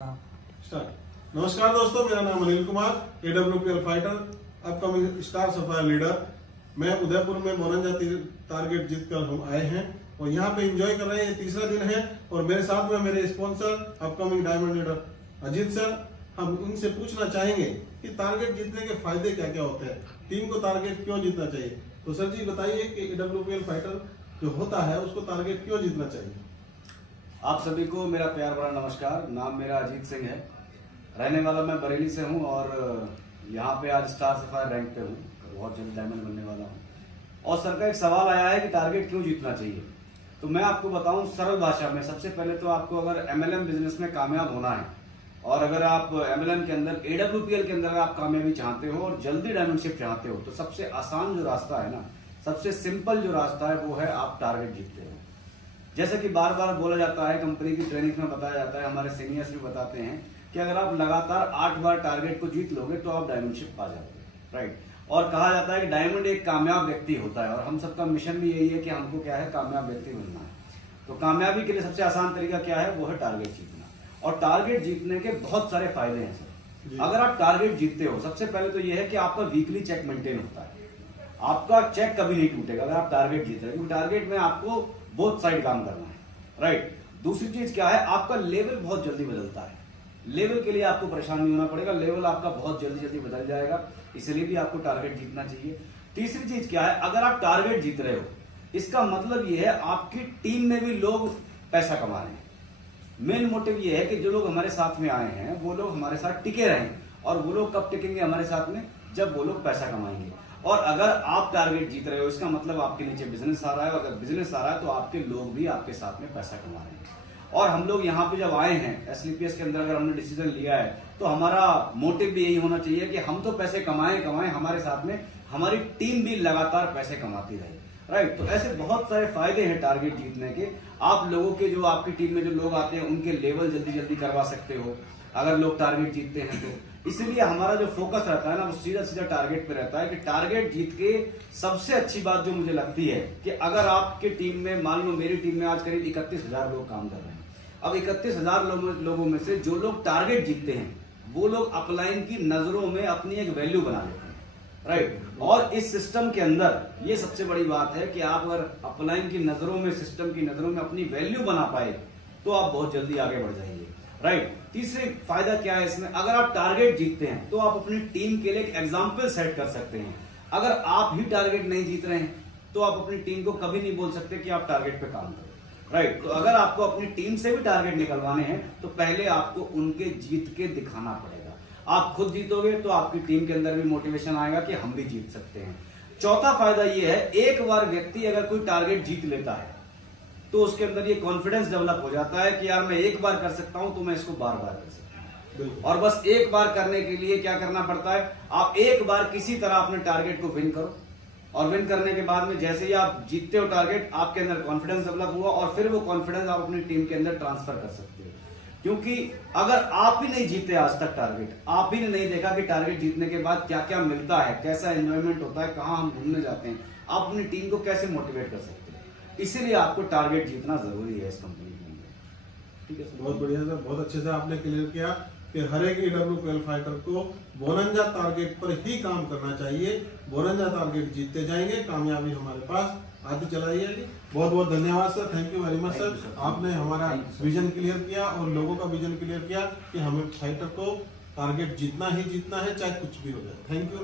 नमस्कार दोस्तों, मेरा नाम Anil Kumar, AWPL fighter, upcoming star sapphire leader. मैं उदयपुर में मोरंजा टारगेट जीतकर हम आए हैं और यहाँ पे एंजॉय कर रहे हैं। तीसरा दिन है और मेरे साथ में मेरे sponsor upcoming diamond leader Ajit sir. हम इनसे पूछना चाहेंगे कि टारगेट जीतने के फायदे क्या क्या होते हैं, टीम को टारगेट क्यों जीतना चाहिए। तो सर जी बताइए कि AWPL फाइटर जो होता है उसको टारगेट क्यों जीतना चाहिए। आप सभी को मेरा प्यार भरा नमस्कार। नाम मेरा अजीत सिंह है, रहने वाला मैं बरेली से हूं और यहाँ पे आज स्टार सफायर रैंक पे हूँ, बहुत जल्द डायमंड बनने वाला हूँ। और सर का एक सवाल आया है कि टारगेट क्यों जीतना चाहिए, तो मैं आपको बताऊं सरल भाषा में। सबसे पहले तो आपको अगर MLM बिजनेस में कामयाब होना है और अगर आप MLM के अंदर AWPL के अंदर आप कामयाबी चाहते हो और जल्दी डायमंडशिप चाहते हो, तो सबसे आसान जो रास्ता है ना, सबसे सिंपल जो रास्ता है वो है आप टारगेट जीतते हो। जैसे कि बार बार बोला जाता है, कंपनी की ट्रेनिंग में बताया जाता है, हमारे सीनियर्स भी बताते हैं कि अगर आप लगातार 8 बार टारगेट को जीत लोगे तो आप डायमंडशिप पा जाओगे, राइट। और कहा जाता है कि डायमंड एक कामयाब व्यक्ति होता है और हम सबका मिशन भी यही है कि हमको क्या है, कामयाब व्यक्ति बनना है। तो कामयाबी के लिए सबसे आसान तरीका क्या है, वो है टारगेट जीतना। और टारगेट जीतने के बहुत सारे फायदे हैं सर। अगर आप टारगेट जीतते हो, सबसे पहले तो यह है कि आपका वीकली चेक मेंटेन होता है, आपका चेक कभी नहीं टूटेगा अगर आप टारगेट जीत रहे हो, क्योंकि टारगेट में आपको बोथ साइड काम करना है, राइट। दूसरी चीज क्या है, आपका लेवल बहुत जल्दी बदलता है। लेवल के लिए आपको परेशान नहीं होना पड़ेगा, लेवल आपका बहुत जल्दी जल्दी बदल जाएगा, इसलिए भी आपको टारगेट जीतना चाहिए। तीसरी चीज क्या है, अगर आप टारगेट जीत रहे हो, इसका मतलब यह है आपकी टीम में भी लोग पैसा कमा रहे हैं। मेन मोटिव यह है कि जो लोग हमारे साथ में आए हैं वो लोग हमारे साथ टिके रहें, और वो लोग कब टिकेंगे हमारे साथ में, जब वो लोग पैसा कमाएंगे। और अगर आप टारगेट जीत रहे हो, इसका मतलब आपके नीचे बिजनेस आ रहा है, अगर बिजनेस आ रहा है तो आपके लोग भी आपके साथ में पैसा कमा रहे हैं। और हम लोग यहाँ पे जब आए हैं SLPS के अंदर, अगर हमने डिसीजन लिया है तो हमारा मोटिव भी यही होना चाहिए कि हम तो पैसे कमाएं, हमारे साथ में हमारी टीम भी लगातार पैसे कमाती रहे, राइट। तो ऐसे बहुत सारे फायदे हैं टारगेट जीतने के। आप लोगों के जो आपकी टीम में जो लोग आते हैं उनके लेवल जल्दी जल्दी करवा सकते हो अगर लोग टारगेट जीतते हैं तो। इसलिए हमारा जो फोकस रहता है ना, वो सीधा सीधा टारगेट पे रहता है कि टारगेट जीत के सबसे अच्छी बात जो मुझे लगती है कि अगर आपके टीम में, मान लो मेरी टीम में आज करीब 31,000 लोग काम कर रहे हैं। अब 31,000 लोगों में से जो लोग टारगेट जीतते हैं वो लोग अपलाइन की नजरों में अपनी एक वैल्यू बना लेते हैं, राइट। और इस सिस्टम के अंदर ये सबसे बड़ी बात है कि आप अगर अपलाइन की नजरों में, सिस्टम की नजरों में अपनी वैल्यू बना पाए तो आप बहुत जल्दी आगे बढ़ जाएंगे, राइट। तीसरे फायदा क्या है इसमें, अगर आप टारगेट जीतते हैं तो आप अपनी टीम के लिए एक एग्जाम्पल सेट कर सकते हैं। अगर आप ही टारगेट नहीं जीत रहे हैं तो आप अपनी टीम को कभी नहीं बोल सकते कि आप टारगेट पे काम करो, राइट। तो अगर आपको अपनी टीम से भी टारगेट निकलवाने हैं तो पहले आपको उनके जीत के दिखाना पड़ेगा। आप खुद जीतोगे तो आपकी टीम के अंदर भी मोटिवेशन आएगा कि हम भी जीत सकते हैं। चौथा फायदा ये है, एक बार व्यक्ति अगर कोई टारगेट जीत लेता है तो उसके अंदर ये कॉन्फिडेंस डेवलप हो जाता है कि यार मैं एक बार कर सकता हूं तो मैं इसको बार बार कर सकता हूं। और बस एक बार करने के लिए क्या करना पड़ता है, आप एक बार किसी तरह अपने टारगेट को विन करो, और विन करने के बाद में जैसे ही आप जीतते हो टारगेट, आपके अंदर कॉन्फिडेंस डेवलप हुआ और फिर वो कॉन्फिडेंस आप अपनी टीम के अंदर ट्रांसफर कर सकते हो। क्योंकि अगर आप ही नहीं जीते आज तक टारगेट, आप ही ने नहीं देखा कि टारगेट जीतने के बाद क्या क्या मिलता है, कैसा एंजॉयमेंट होता है, कहाँ हम घूमने जाते हैं, आप अपनी टीम को कैसे मोटिवेट कर सकते हैं। इसीलिए आपको टारगेट जीतना जरूरी है इस कंपनी के अंदर, ठीक है। बहुत बढ़िया सर, बहुत अच्छे से आपने क्लियर किया कि हर एक AWPL फाइटर को बोरंजा टारगेट पर ही काम करना चाहिए। बोरंजा टारगेट जीतते जाएंगे, कामयाबी हमारे पास आती चलाई जाएगी। बहुत बहुत धन्यवाद sir, thank you very much sir. आपने हमारा विजन क्लियर किया और लोगों का विजन क्लियर किया कि हमें फाइटर को टारगेट जीतना ही जीतना है, चाहे कुछ भी हो जाए। Thank you.